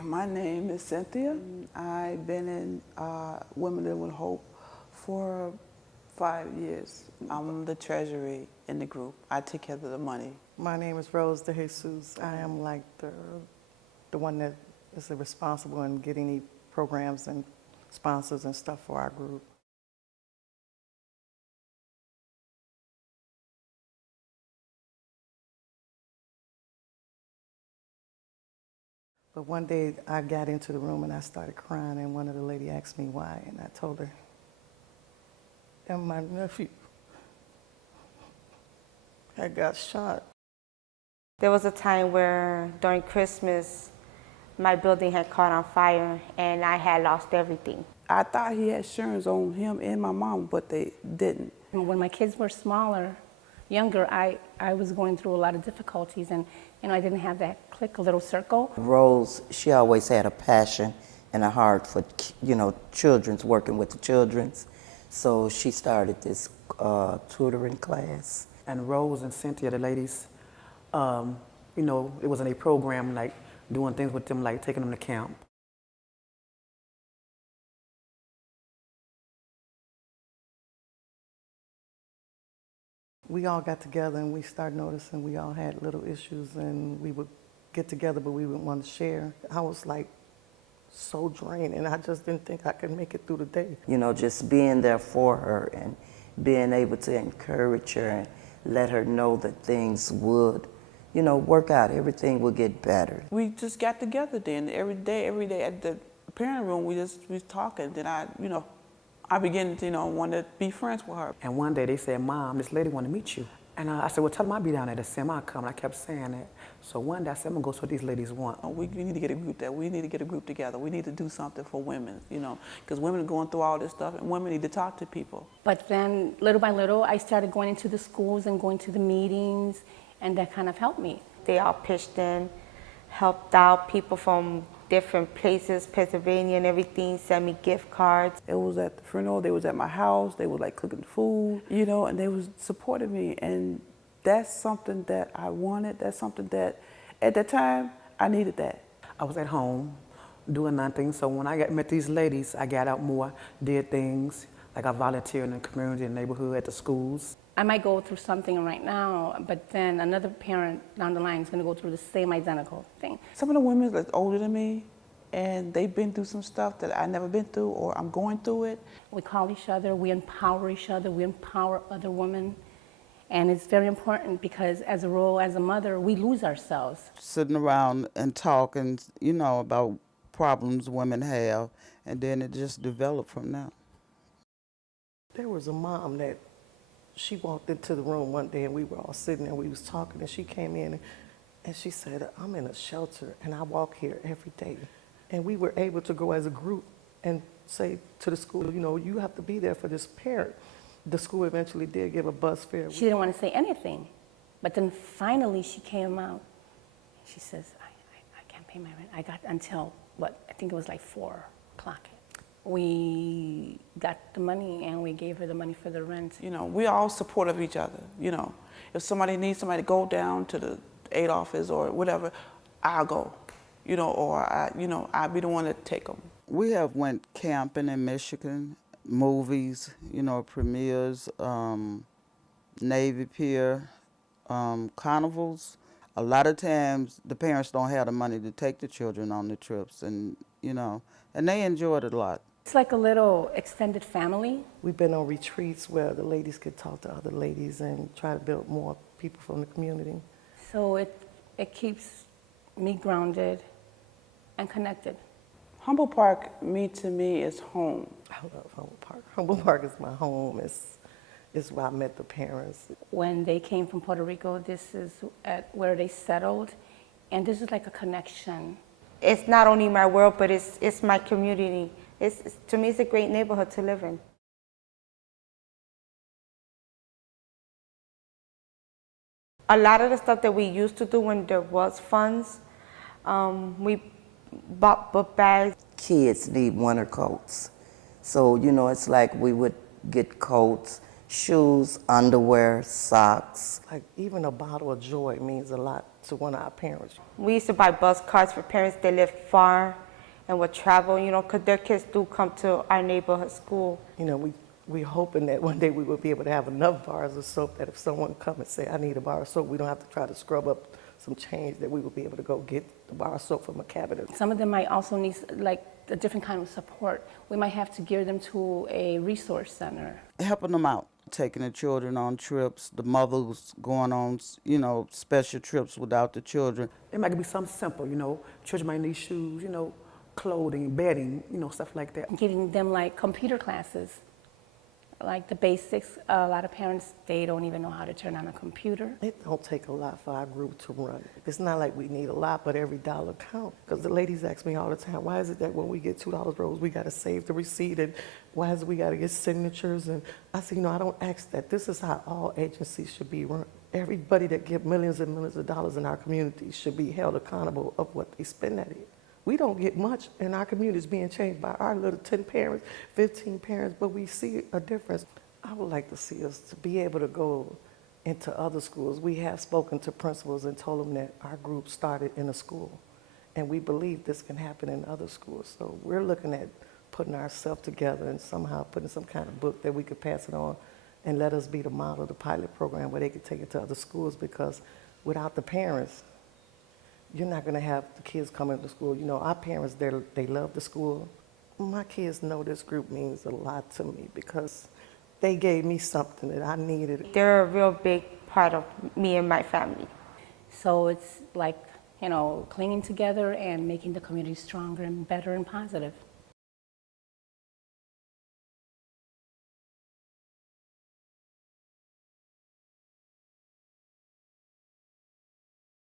My name is Cynthia. I've been in Women Live with Hope for 5 years. I'm the treasury in the group. I take care of the money. My name is Rose de Jesus. I am like the one that is responsible in getting the programs and sponsors and stuff for our group. But one day I got into the room and I started crying, and one of the ladies asked me why, and I told her, and my nephew had got shot. There was a time where during Christmas, my building had caught on fire and I had lost everything. I thought he had insurance on him and my mom, but they didn't. When my kids were smaller, younger, I was going through a lot of difficulties, and I didn't have that clique, a little circle. Rose, she always had a passion and a heart for, children's, working with the children's. So she started this tutoring class. And Rose and Cynthia, the ladies, it was in a program like doing things with them, like taking them to camp. We all got together and we started noticing we all had little issues, and we would get together but we wouldn't want to share. I was like so drained, and I just didn't think I could make it through the day. Just being there for her and being able to encourage her and let her know that things would, work out, everything would get better. We just got together then every day at the parent room. We was talking. Then I began to want to be friends with her. And one day they said, "Mom, this lady want to meet you." And I said, "Well, tell them I'll be down there to see them. I'll come." And I kept saying that. So one day I said, "I'm going to go see what these ladies want." We need to get a group there. We need to get a group together. We need to do something for women, because women are going through all this stuff, and women need to talk to people. But then, little by little, I started going into the schools and going to the meetings, and that kind of helped me. They all pitched in, helped out people from different places, Pennsylvania and everything, sent me gift cards. It was at the funeral, they was at my house, they was like cooking food, and they was supporting me. And that's something that I wanted. That's something that, at that time, I needed that. I was at home doing nothing. So when I met these ladies, I got out more, did things. Like I volunteered in the community, in the neighborhood, at the schools. I might go through something right now, but then another parent down the line is going to go through the same identical thing. Some of the women that's older than me, and they've been through some stuff that I've never been through, or I'm going through it. We call each other, we empower each other, we empower other women. And it's very important because as a mother, we lose ourselves. Sitting around and talking, about problems women have, and then it just developed from there. There was a mom that she walked into the room one day and we were all sitting there, we was talking, and she came in and she said, "I'm in a shelter and I walk here every day." And we were able to go as a group and say to the school, you have to be there for this parent. The school eventually did give a bus fare. She didn't want to say anything, but then finally she came out. She says, I can't pay my rent. I got until, I think it was like 4 o'clock. We got the money and we gave her the money for the rent. We all supportive of each other. If somebody needs somebody to go down to the aid office or whatever, I'll go, or I'll be the one to take them. We have went camping in Michigan, movies, premieres, Navy Pier, carnivals. A lot of times the parents don't have the money to take the children on the trips, and they enjoyed it a lot. It's like a little extended family. We've been on retreats where the ladies could talk to other ladies and try to build more people from the community. So it keeps me grounded and connected. Humboldt Park, to me, is home. I love Humboldt Park. Humboldt Park is my home. It's where I met the parents. When they came from Puerto Rico, this is where they settled, and this is like a connection. It's not only my world, but it's my community. To me, it's a great neighborhood to live in. A lot of the stuff that we used to do when there was funds, we bought book bags. Kids need winter coats. So, it's like we would get coats, shoes, underwear, socks. Like even a bottle of joy means a lot to one of our parents. We used to buy bus cards for parents that live far and would travel, you know, because their kids do come to our neighborhood school. You know, we hoping that one day we will be able to have enough bars of soap that if someone come and say, I need a bar of soap, we don't have to try to scrub up some change, that we will be able to go get the bar of soap from a cabinet. Some of them might also need like a different kind of support. We might have to gear them to a resource center. Helping them out, taking the children on trips, the mothers going on, you know, special trips without the children. It might be something simple, you know. Children might need shoes, you know, clothing, bedding, you know, stuff like that. Giving them like computer classes, like the basics. A lot of parents, they don't even know how to turn on a computer. It don't take a lot for our group to run. It's not like we need a lot, but every dollar counts. Because the ladies ask me all the time, why is it that when we get $2 rolls, we got to save the receipt, and why is it we got to get signatures? And I say, you know, I don't ask that. This is how all agencies should be run. Everybody that get millions and millions of dollars in our community should be held accountable of what they spend that in. We don't get much in our communities being changed by our little 10 parents, 15 parents, but we see a difference. I would like to see us to be able to go into other schools. We have spoken to principals and told them that our group started in a school, and we believe this can happen in other schools. So we're looking at putting ourselves together and somehow putting some kind of book that we could pass it on and let us be the model, the pilot program where they could take it to other schools, because without the parents, you're not going to have the kids coming to school. You know, our parents, they love the school. My kids know this group means a lot to me because they gave me something that I needed. They're a real big part of me and my family. So it's like, you know, clinging together and making the community stronger and better and positive.